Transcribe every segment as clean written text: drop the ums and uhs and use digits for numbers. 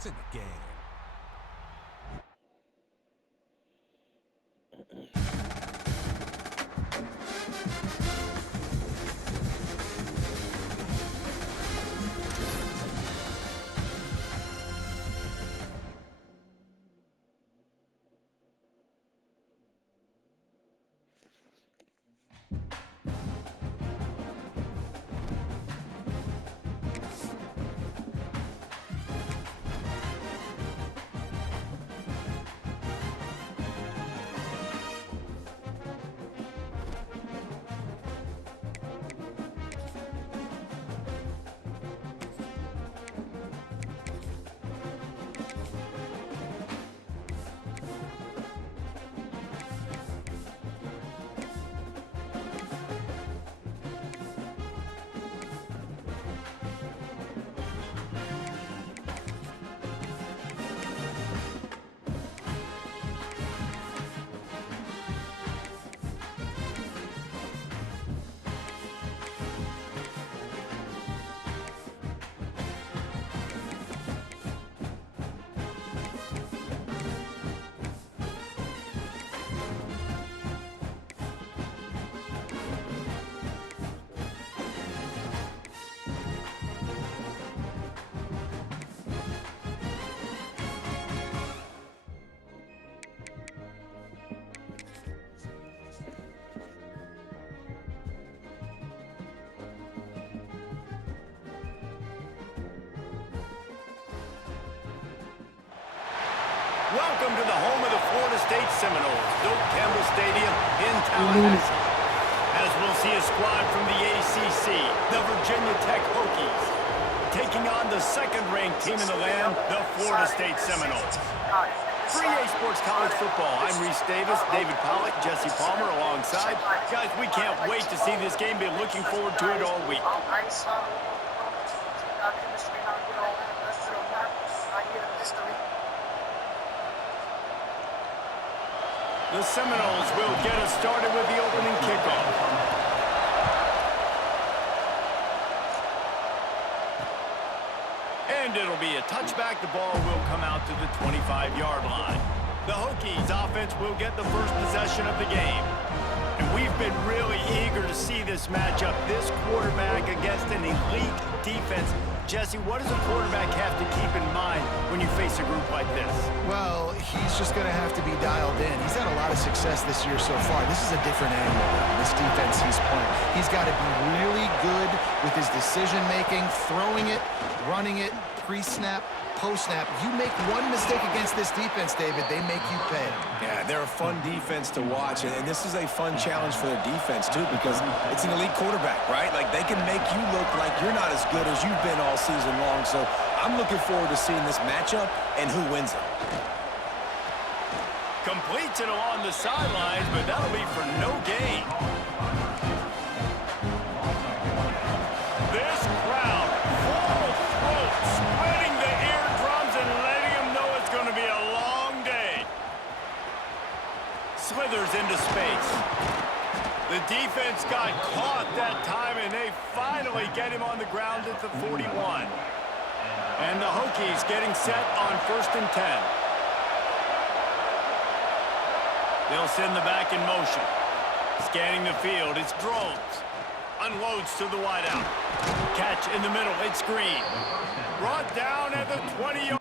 to the game. Welcome to the home of the Florida State Seminoles, Doak Campbell Stadium in Tallahassee. As we'll see a squad from the ACC, the Virginia Tech Hokies, taking on the second-ranked team in the land, the Florida State Seminoles. For EA Sports College Football, I'm Reese Davis, David Pollack, Jesse Palmer alongside. Guys, we can't wait to see this game. Been looking forward to it all week. The Seminoles will get us started with the opening kickoff. And it'll be a touchback. The ball will come out to the 25-yard line. The Hokies offense will get the first possession of the game. And we've been really eager to see this matchup. This quarterback against an elite defense. Jesse, what does a quarterback have to keep in mind when you face a group like this? Well, he's just going to have to be dialed in. He's had a lot of success this year so far. This is a different animal, this defense he's playing. He's got to be really good with his decision-making, throwing it, running it, pre-snap, post-snap. You make one mistake against this defense, David, they make you pay. Yeah, they're a fun defense to watch, and this is a fun challenge for their defense, too, because it's an elite quarterback, right? Like, they can make you look like you're not as good as you've been all season long, so I'm looking forward to seeing this matchup and who wins it. Completes it along the sidelines, but that'll be for no gain. This crowd, full throat, spreading the eardrums and letting them know it's going to be a long day. Slithers into space. The defense got caught that time, and they finally get him on the ground at the 41. And the Hokies getting set on 1st and 10. They'll send the back in motion. Scanning the field, it's Drones. Unloads to the wideout. Catch in the middle, it's Green. Brought down at the 20-yard.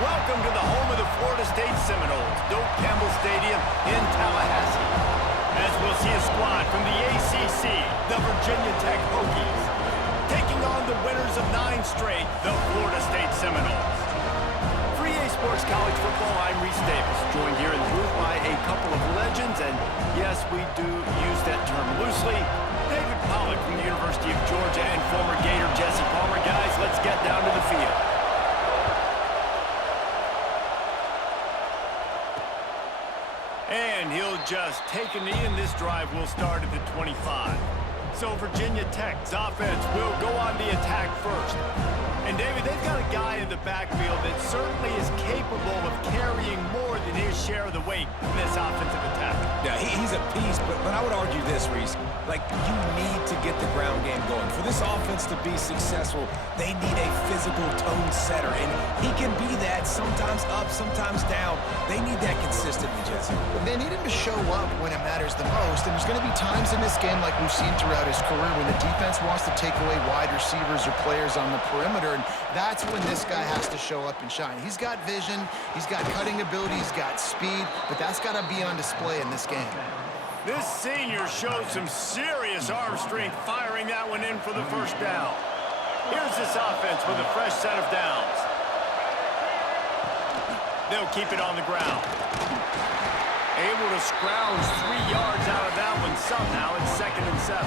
Welcome to the home of the Florida State Seminoles, Doak Campbell Stadium in Tallahassee. As we'll see a squad from the ACC, the Virginia Tech Hokies, taking on the winners of 9 straight, the Florida State Seminoles. For EA Sports College Football, I'm Reese Davis, joined here in the booth by a couple of legends, and yes, we do use that term loosely. David Pollack from the University of Georgia and former Gator Jesse Palmer. Guys, let's get down to the field. And he'll just take a knee, and this drive will start at the 25. So Virginia Tech's offense will go on the attack first. And David, they've got a guy in the backfield that certainly is capable of carrying more than his share of the weight in this offensive attack. Yeah, he's a piece, but I would argue this, Reese. Like, you need to get the ground game going. For this offense to be successful, they need a physical tone setter, and he can be that, sometimes up, sometimes down. They need that consistently, Jesse. They need him to show up when it matters the most, and there's going to be times in this game, like we've seen throughout his career, when the defense wants to take away wide receivers or players on the perimeter, and that's when this guy has to show up and shine. He's got vision, he's got cutting ability, he's got speed, but that's got to be on display in this game. This senior showed some serious arm strength firing that one in for the first down. Here's this offense with a fresh set of downs. They'll keep it on the ground. Able to scrounge 3 yards out of that one somehow. It's 2nd and 7.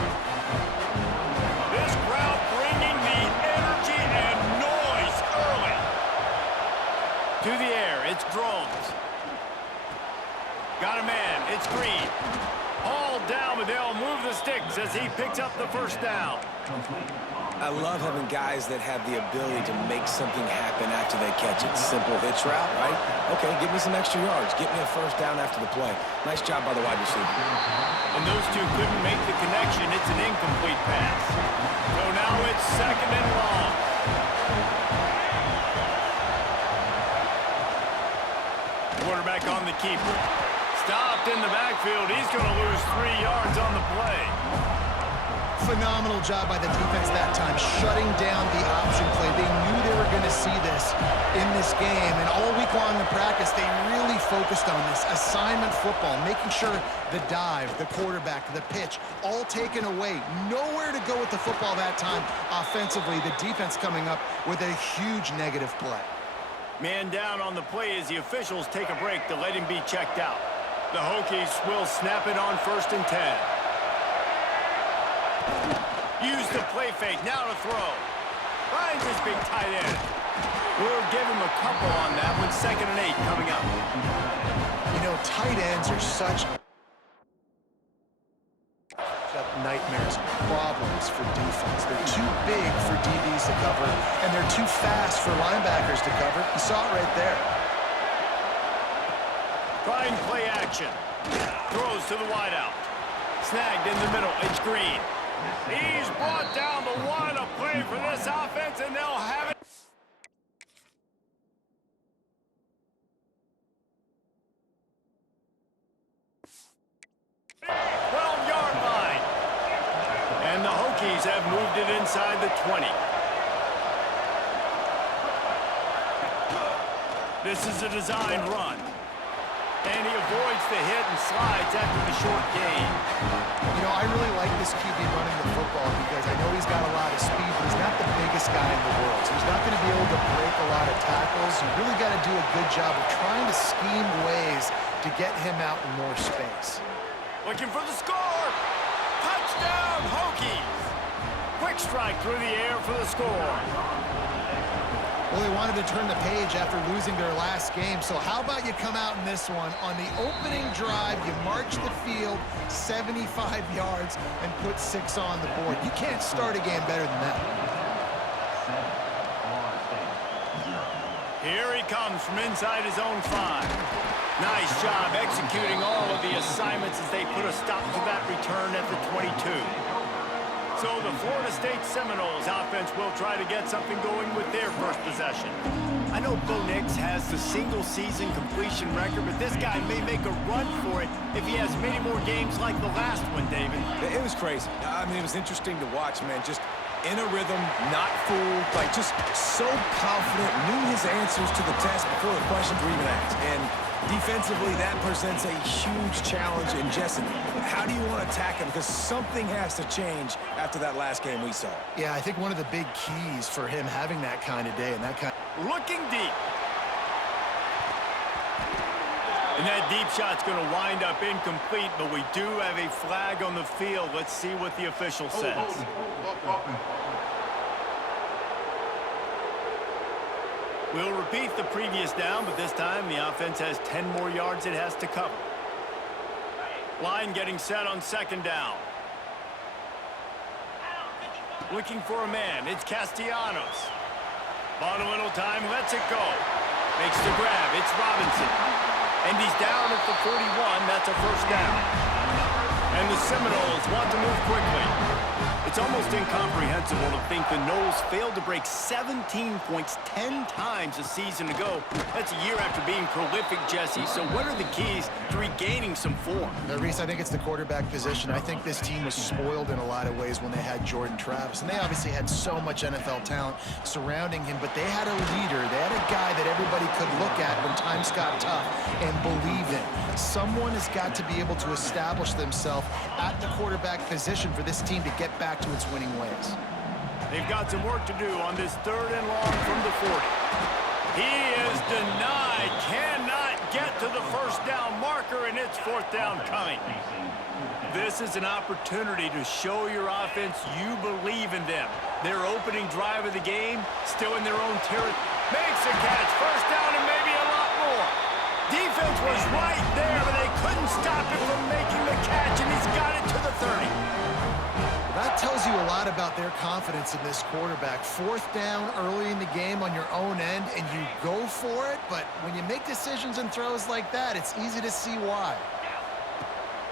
This crowd bringing the energy and noise early. To the air, it's Drones. Got a man, it's Green. All down, but they'll move the sticks as he picks up the first down. I love having guys that have the ability to make something happen after they catch it. Simple hitch route, right? Okay, give me some extra yards. Get me a first down after the play. Nice job by the wide receiver. And those two couldn't make the connection. It's an incomplete pass. So now it's 2nd and long. Quarterback on the keeper. Stopped in the backfield. He's going to lose 3 yards on the play. Phenomenal job by the defense that time, shutting down the option play. They knew they were going to see this in this game, and all week long in practice, they really focused on this assignment football, making sure the dive, the quarterback, the pitch, all taken away. Nowhere to go with the football that time offensively. The defense coming up with a huge negative play. Man down on the play as the officials take a break to let him be checked out. The Hokies will snap it on 1st and 10. Use the play fake, now to throw. Finds his big tight end. We'll give him a couple on that one. 2nd and 8 coming up. You know, tight ends are such nightmares, problems for defense. They're too big for DBs to cover, and they're too fast for linebackers to cover. You saw it right there. Trying play action. Throws to the wideout. Snagged in the middle. It's Green. He's brought down, but what a play for this offense, and they'll have it. And the Hokies have moved it inside the 20. This is a designed run. And he avoids the hit and slides after the short gain. You know, I really like this QB running the football because I know he's got a lot of speed, but he's not the biggest guy in the world. So he's not going to be able to break a lot of tackles. You really got to do a good job of trying to scheme ways to get him out in more space. Looking for the score. Touchdown, Hokies. Quick strike through the air for the score. Well, they wanted to turn the page after losing their last game, so how about you come out in this one? On the opening drive, you march the field 75 yards and put 6 on the board. You can't start a game better than that. Here he comes from inside his own 5. Nice job executing all of the assignments as they put a stop to that return at the 22. So the Florida State Seminoles offense will try to get something going with their first possession. I know Bo Nix has the single-season completion record, but this guy may make a run for it if he has many more games like the last one, David. It was crazy. I mean, it was interesting to watch, man. Just in a rhythm, not fooled, like just so confident, knew his answers to the test before the questions were even asked. And defensively, that presents a huge challenge. And Jesse, how do you want to attack him? Because something has to change after that last game we saw. Yeah, I think one of the big keys for him having that kind of day and that kind of... Looking deep. And that deep shot's going to wind up incomplete, but we do have a flag on the field. Let's see what the official says. We'll repeat the previous down, but this time the offense has 10 more yards it has to cover. Line getting set on second down. Looking for a man. It's Castellanos. Bought a little time, lets it go. Makes the grab. It's Robinson. And he's down at the 41. That's a first down. And the Seminoles want to move quickly. It's almost incomprehensible to think the Noles failed to break 17 points 10 times a season ago. That's a year after being prolific, Jesse. So what are the keys to regaining some form? Reese, I think it's the quarterback position. I think this team was spoiled in a lot of ways when they had Jordan Travis. And they obviously had so much NFL talent surrounding him, but they had a leader. They had a guy that everybody could look at when times got tough and believe in. Someone has got to be able to establish themselves at the quarterback position for this team to get back to its winning ways. They've got some work to do on this 3rd and long from the 40. He is denied, cannot get to the first down marker, and it's 4th down coming. This is an opportunity to show your offense you believe in them. Their opening drive of the game, still in their own territory. Makes a catch, first down and maybe a lot more. Defense was right there, but they couldn't stop him from making the catch, and he's got it to the 30. That tells you a lot about their confidence in this quarterback. 4th down early in the game on your own end, and you go for it, but when you make decisions and throws like that, it's easy to see why.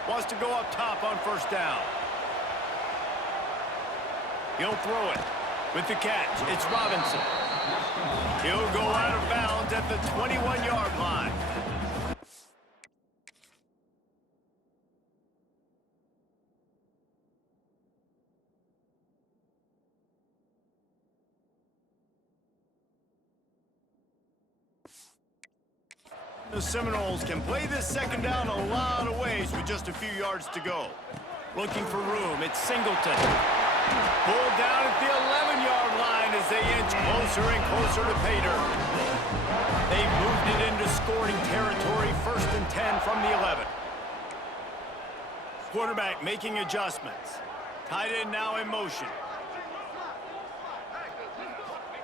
Wants to go up top on first down. He'll throw it with the catch. It's Robinson. He'll go out of bounds at the 21-yard line. The Seminoles can play this second down a lot of ways with just a few yards to go. Looking for room, it's Singleton. Pulled down at the 11-yard line as they inch closer and closer to pay dirt. They've moved it into scoring territory, 1st and 10 from the 11. Quarterback making adjustments. Tight end now in motion.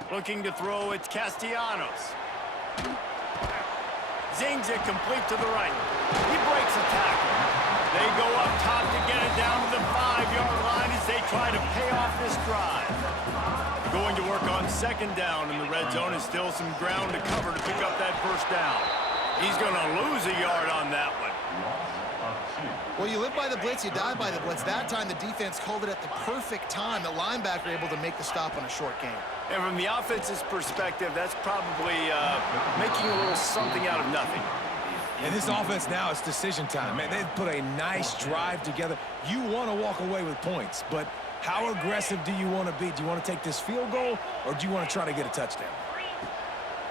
Looking to throw, it's Castellanos. Zings it complete to the right. He breaks a tackle. They go up top to get it down to the 5-yard line as they try to pay off this drive. Going to work on second down in the red zone is still some ground to cover to pick up that first down. He's going to lose a yard on that one. Well, you live by the blitz, you die by the blitz. That time the defense called it at the perfect time. The linebacker able to make the stop on a short gain. And from the offense's perspective, that's probably making a little something out of nothing. And this offense now, it's decision time. Man, they've put a nice drive together. You want to walk away with points, but how aggressive do you want to be? Do you want to take this field goal, or do you want to try to get a touchdown?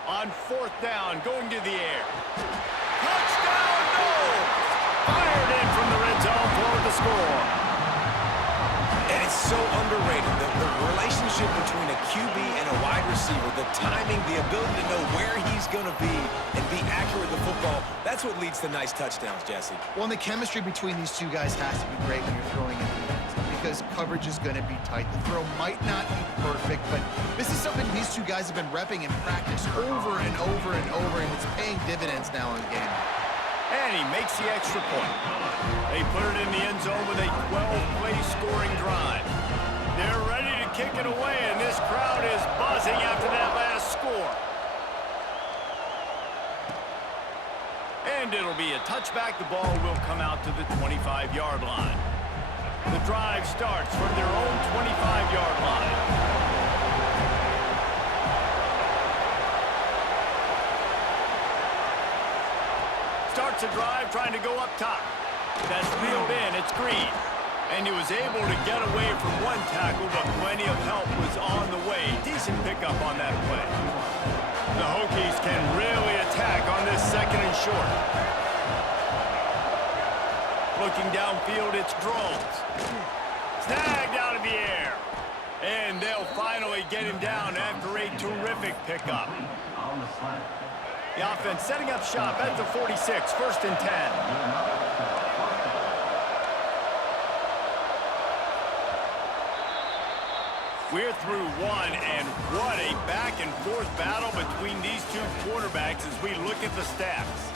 On 4th down, going to the air. Touchdown, no! Fired in from the red zone for the score. And it's so underrated, the relationship between a QB and a wide receiver, the timing, the ability to know where he's going to be and be accurate with the football, that's what leads to nice touchdowns, Jesse. Well, and the chemistry between these two guys has to be great when you're throwing in defense because coverage is going to be tight. The throw might not be perfect, but this is something these two guys have been repping in practice over and over and over, and it's paying dividends now in game. And he makes the extra point. They put it in the end zone with a 12-play scoring drive. They're ready to kick it away, and this crowd is buzzing after that last score. And it'll be a touchback. The ball will come out to the 25-yard line. The drive starts from their own 25-yard line. Starts a drive trying to go up top. That's reeled in. It's Green. And he was able to get away from one tackle, but plenty of help was on the way. Decent pickup on that play. The Hokies can really attack on this 2nd and short. Looking downfield, it's Drones. Snagged out of the air. And they'll finally get him down after a terrific pickup. The offense setting up shop at the 46, 1st and 10. We're through one, and what a back-and-forth battle between these two quarterbacks as we look at the stats.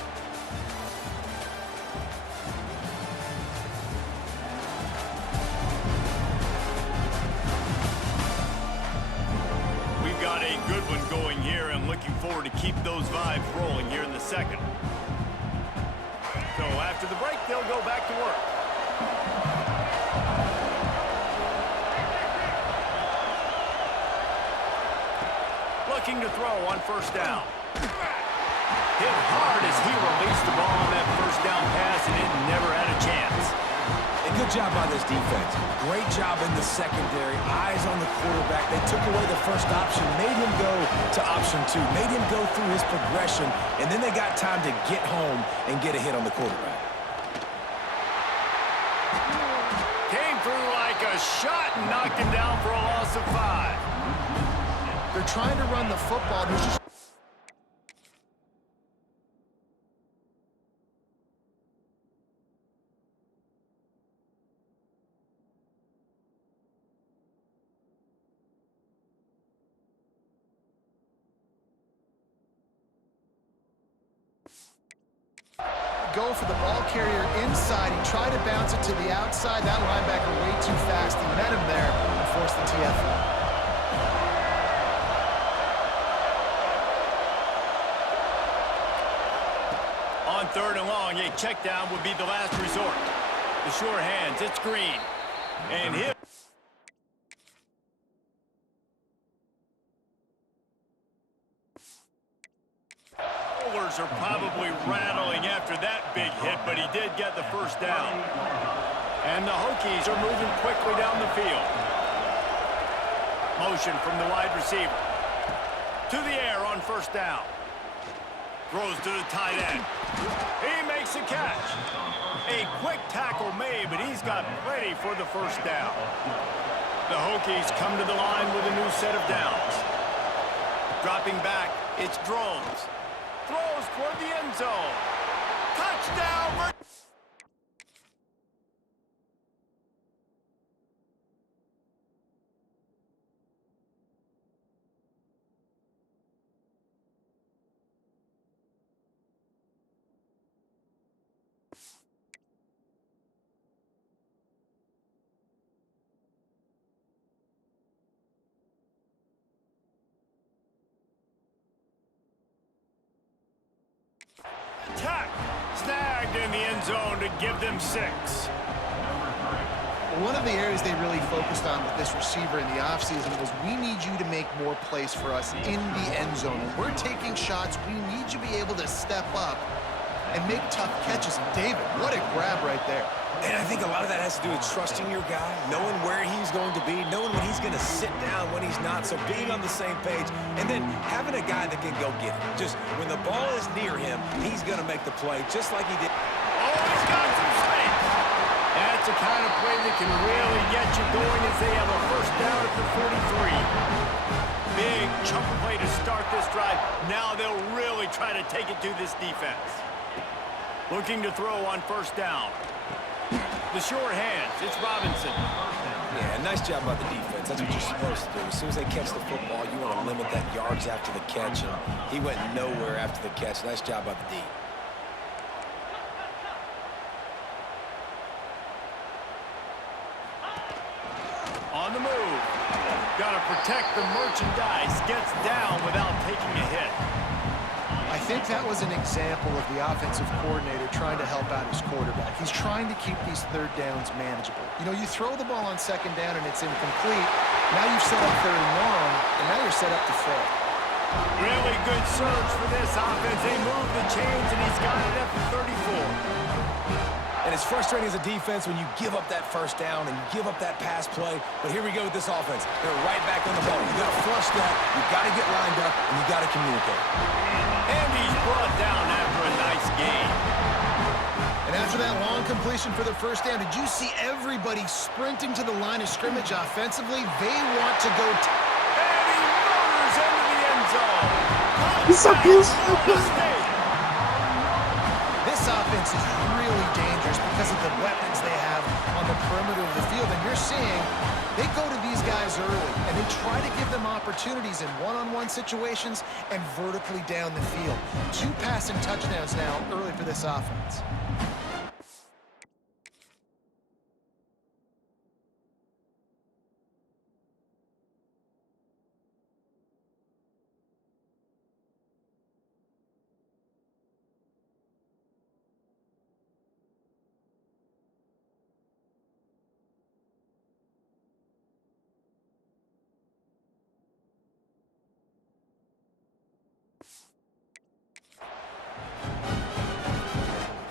We've got a good one going here, and looking forward to keep those vibes rolling here in the 2nd. So after the break, they'll go back to work. Looking to throw on 1st down. Hit hard as he released the ball on that 1st down pass, and it never had a chance. And good job by this defense. Great job in the secondary. Eyes on the quarterback. They took away the 1st option, made him go to option 2, made him go through his progression, and then they got time to get home and get a hit on the quarterback. Came through like a shot and knocked him down for a loss of 5. They're trying to run the football. There's just go for the ball carrier inside. He tried to bounce it to the outside. That linebacker way too fast. He met him there and forced the TFL. On 3rd and long, a check down would be the last resort. The sure hands, it's Green. And hit. Bowlers are probably rattling after that big hit, but he did get the 1st down. And the Hokies are moving quickly down the field. Motion from the wide receiver. To the air on 1st down. Throws to the tight end. He makes a catch. A quick tackle made, but he's got plenty for the 1st down. The Hokies come to the line with a new set of downs. Dropping back, it's Drones. Throws toward the end zone. Touchdown! Attack! Snagged in the end zone to give them 6. One of the areas they really focused on with this receiver in the offseason was we need you to make more plays for us in the end zone. When we're taking shots, we need you to be able to step up and make tough catches. And David, what a grab right there. And I think a lot of that has to do with trusting your guy, knowing where he's going to be, knowing when he's going to sit down, when he's not, so being on the same page, and then having a guy that can go get it. Just when the ball is near him, he's going to make the play, just like he did. Oh, he's got some space. That's the kind of play that can really get you going as they have a 1st down at the 43. Big chunk play to start this drive. Now they'll really try to take it to this defense. Looking to throw on 1st down. The sure hands, it's Robinson. Yeah, nice job by the defense. That's what you're supposed to do. As soon as they catch the football, you want to limit that yards after the catch. And he went nowhere after the catch. Nice job by the D. On the move. Got to protect the merchandise. Gets down without taking a hit. I think that was an example of the offensive coordinator trying to help out his quarterback. He's trying to keep these 3rd downs manageable. You know, you throw the ball on 2nd down and it's incomplete. Now you've set up 3rd and long, and now you're set up to fail. Really good surge for this offense. They move the chains, and he's got it at the 34. And it's frustrating as a defense when you give up that first down and you give up that pass play. But here we go with this offense. They're right back on the ball. You got to flush that. You got to get lined up, and you got to communicate. And he's brought down after a nice game. And after that long completion for the first down, did you see everybody sprinting to the line of scrimmage offensively? They want to go... And he motors into the end zone. He's so close. This offense is really dangerous because of the weapons they have on the perimeter of the field. And you're seeing they go to these guys early, and they try to give them opportunities in one-on-one situations and vertically down the field. 2 passing touchdowns now early for this offense.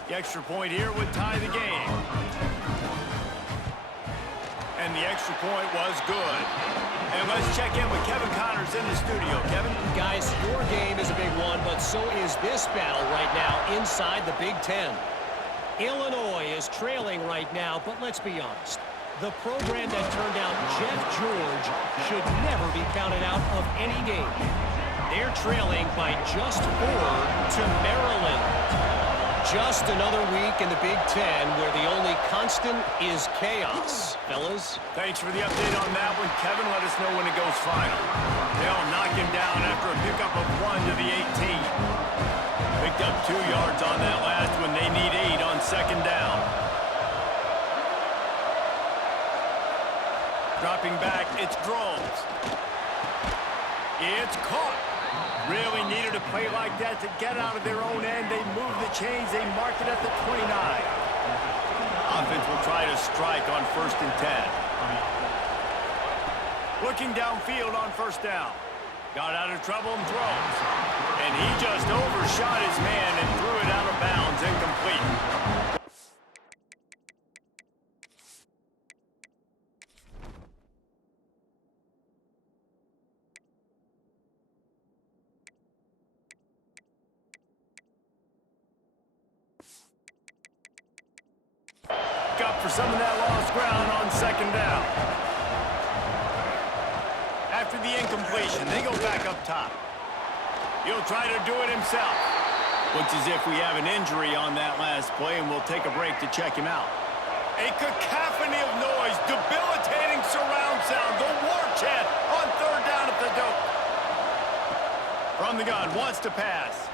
The extra point here would tie the game. And the extra point was good. And let's check in with Kevin Connors in the studio. Kevin? Guys, your game is a big one, but so is this battle right now inside the Big Ten. Illinois is trailing right now, but let's be honest. The program that turned out Jeff George should never be counted out of any game. They're trailing by just 4 to Maryland. Just another week in the Big Ten where the only constant is chaos. Fellas? Thanks for the update on that one, Kevin. Let us know when it goes final. They'll knock him down after a pickup of 1 to the 18. Picked up 2 yards on that last one. They need 8 on second down. Dropping back, it's Drones. It's caught. Really needed a play like that to get out of their own end. They move the chains. They mark it at the 29. Offense will try to strike on 1st and 10. Looking downfield on 1st down. Got out of trouble and throws. And he just overshot his man and threw it out of bounds, incomplete. Up for some of that lost ground on 2nd down. After the incompletion, they go back up top. He'll try to do it himself. Looks as if we have an injury on that last play, and we'll take a break to check him out. A cacophony of noise, debilitating surround sound, the war chant on 3rd down at the dope. From the gun, wants to pass.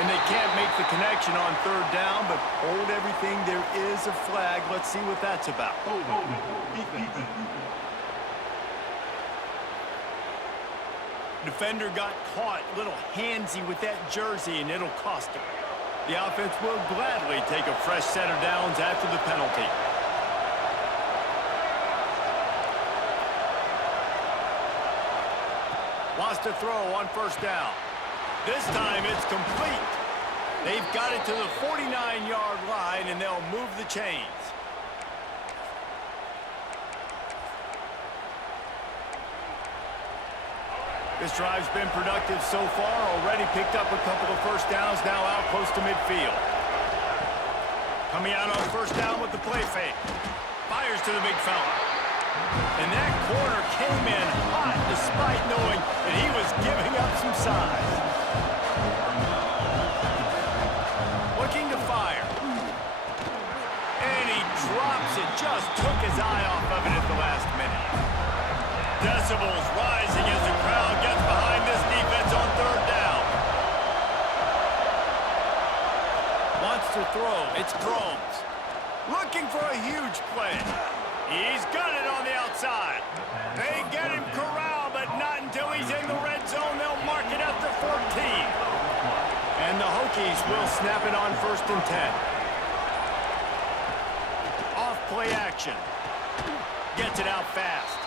And they can't make the connection on 3rd down, but hold everything. There is a flag. Let's see what that's about. Defender got caught a little handsy with that jersey, and it'll cost him. The offense will gladly take a fresh set of downs after the penalty. Wants to throw on 1st down. This time it's complete. They've got it to the 49-yard line, and they'll move the chains. This drive's been productive so far. Already picked up a couple of 1st downs, now out close to midfield. Coming out on 1st down with the play fake. Fires to the big fella. And that corner came in hot despite knowing that he was giving up some size. Looking to fire. And he drops it. Just took his eye off of it at the last minute. Decibels rising as the crowd gets behind this defense on 3rd down. Wants to throw. It's Drones. Looking for a huge play. He's got it on the outside. They get him corralled, but not until he's in the red zone. They'll mark it at the 14. And the Hokies will snap it on 1st and 10. Off play action. Gets it out fast.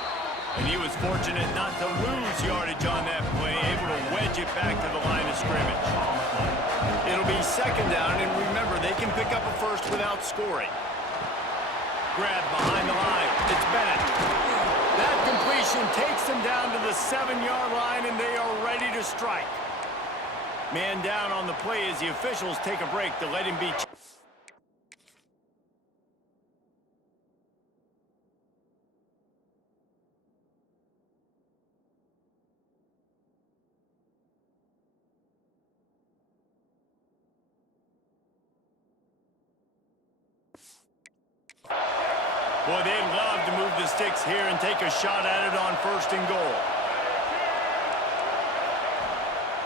And he was fortunate not to lose yardage on that play, able to wedge it back to the line of scrimmage. It'll be second down, and remember, they can pick up a first without scoring. Grab behind the line. It's Bennett. That completion takes them down to the 7-yard line, and they are ready to strike. Man down on the play as the officials take a break to let him be. Boy, they'd love to move the sticks here and take a shot at it on 1st and goal.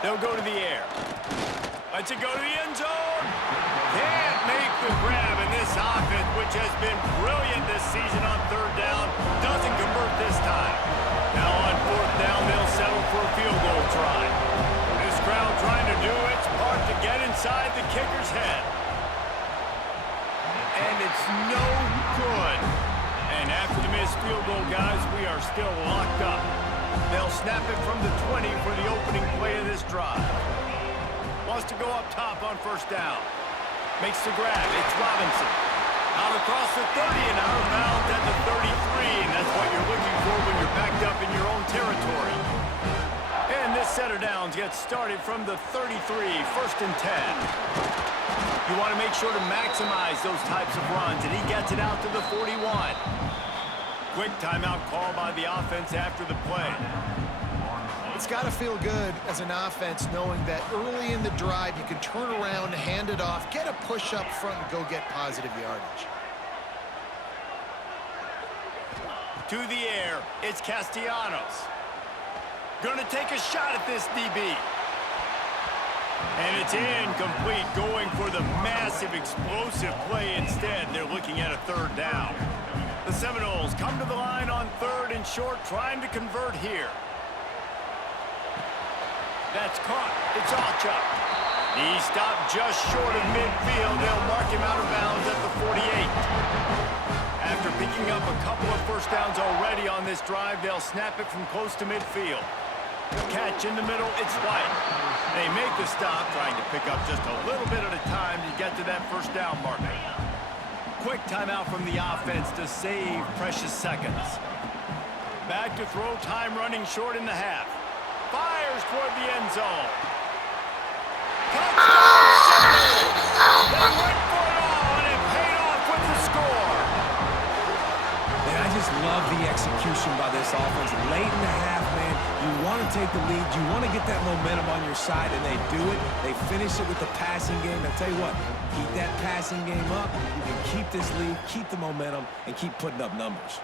They'll go to the air. Let's it go to the end zone. Can't make the grab, and this offense, which has been brilliant this season on 3rd down, doesn't convert this time. Now on 4th down, they'll settle for a field goal try. This crowd trying to do its part to get inside the kicker's head. And it's no good. And after the missed field goal, guys, we are still locked up. They'll snap it from the 20 for the opening play of this drive. Wants to go up top on 1st down. Makes the grab. It's Robinson. Out across the 30 and out of bounds at the 33. And that's what you're looking for when you're backed up in your own territory. And this set of downs gets started from the 33, 1st and 10. You want to make sure to maximize those types of runs, and he gets it out to the 41. Quick timeout call by the offense after the play. It's got to feel good as an offense knowing that early in the drive you can turn around, hand it off, get a push up front, and go get positive yardage. To the air, it's Castellanos. Going to take a shot at this DB. And it's incomplete, going for the massive explosive play instead. They're looking at a 3rd down. The Seminoles come to the line on 3rd and short, trying to convert here. That's caught. It's Alchuk. He stopped just short of midfield. They'll mark him out of bounds at the 48. After picking up a couple of 1st downs already on this drive, they'll snap it from close to midfield. Catch in the middle, it's White. They make the stop, trying to pick up just a little bit at a time to get to that 1st down marker. Quick timeout from the offense to save precious seconds. Back to throw, time running short in the half. Fires toward the end zone. Touchdown! They went for it all, and it paid off with the score. And I just love the execution by this offense. Late in the half, man, you want to take the lead. You want to get that momentum on your side, and they do it. They finish it with the passing game. I tell you what, keep that passing game up. You can keep this lead, keep the momentum, and keep putting up numbers.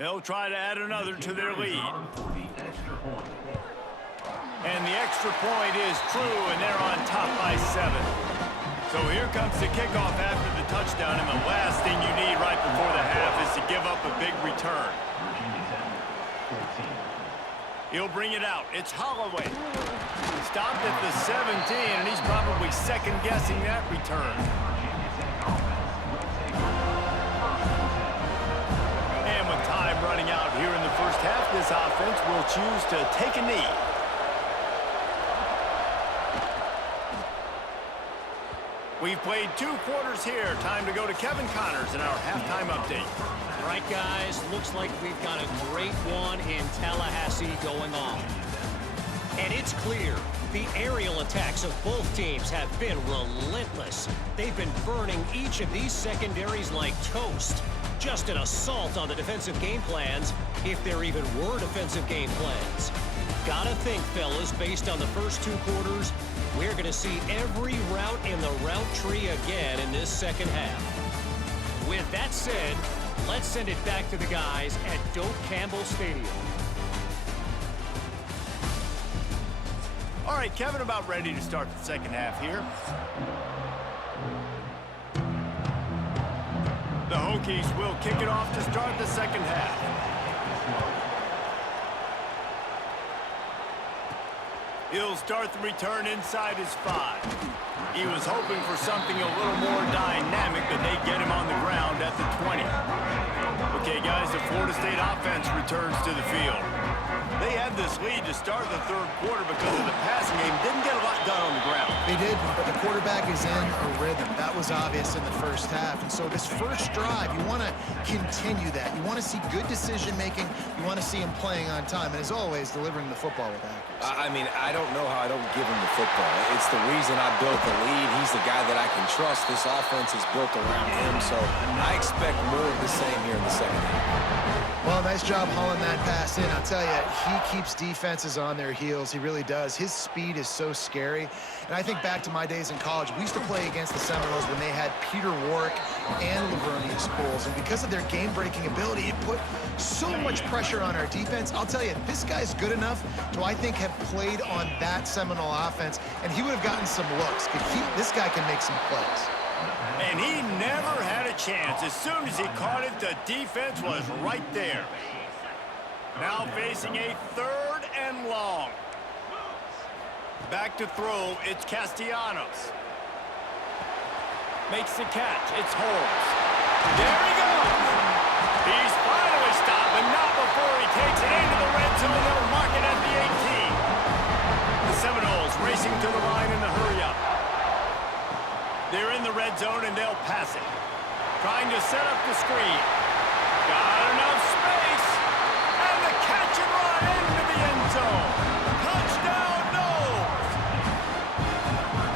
They'll try to add another to their lead. And the extra point is true, and they're on top by 7. So here comes the kickoff after the touchdown, and the last thing you need right before the half is to give up a the big return. He'll bring it out. It's Holloway. Stopped at the 17, and he's probably second-guessing that return. And with time running out here in the first half, this offense will choose to take a knee. We've played 2 quarters here. Time to go to Kevin Connors in our halftime update. All right, guys, looks like we've got a great one in Tallahassee going on. And it's clear the aerial attacks of both teams have been relentless. They've been burning each of these secondaries like toast. Just an assault on the defensive game plans, if there even were defensive game plans. Gotta think, fellas, based on the first 2 quarters, we're going to see every route in the route tree again in this second half. With that said, let's send it back to the guys at Doak Campbell Stadium. All right, Kevin, about ready to start the second half here. The Hokies will kick it off to start the second half. He'll start the return inside his 5. He was hoping for something a little more dynamic, but they get him on the ground at the 20. Okay, guys, the Florida State offense returns to the field. They had this lead to start the third quarter because of the passing game. Didn't get a lot done on the ground. They did, but the quarterback is in a rhythm. That was obvious in the first half. And so this first drive, you want to continue that. You want to see good decision-making. You want to see him playing on time. And as always, delivering the football with accuracy. I mean, I don't know how I don't give him the football. It's the reason I built the lead. He's the guy that I can trust. This offense is built around him, so I expect more of the same here in the second half. Well, nice job hauling that pass in. I'll tell you, he keeps defenses on their heels. He really does. His speed is so scary. And I think back to my days in college, we used to play against the Seminoles when they had Peter Warrick and Lavernius Coles. And because of their game-breaking ability, it put so much pressure on our defense. I'll tell you, this guy's good enough to, I think, have played on that Seminole offense, and he would have gotten some looks. This guy can make some plays. And he never had a chance. As soon as he caught it, the defense was right there. Now facing a 3rd and long. Back to throw, it's Castellanos. Makes the catch, it's Holmes. There he goes! He's finally stopped, but not before he takes it into the red zone. They'll mark it at the 18. The Seminoles racing to the line in the hurry-up. They're in the red zone, and they'll pass it. Trying to set up the screen. Got enough space. And the catch and run into the end zone. Touchdown, Noles.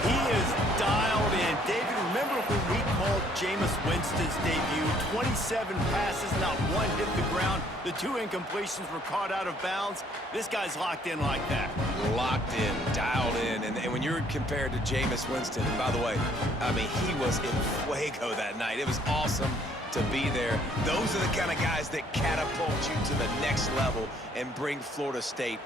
He is dialed in. David, remember when we called Jameis Winston's debut? 27 passes, not one hit the ground. The 2 incompletions were caught out of bounds. This guy's locked in like that. Locked in, dialed in, and when you're compared to Jameis Winston, and by the way, I mean, he was in fuego that night. It was awesome to be there. Those are the kind of guys that catapult you to the next level and bring Florida State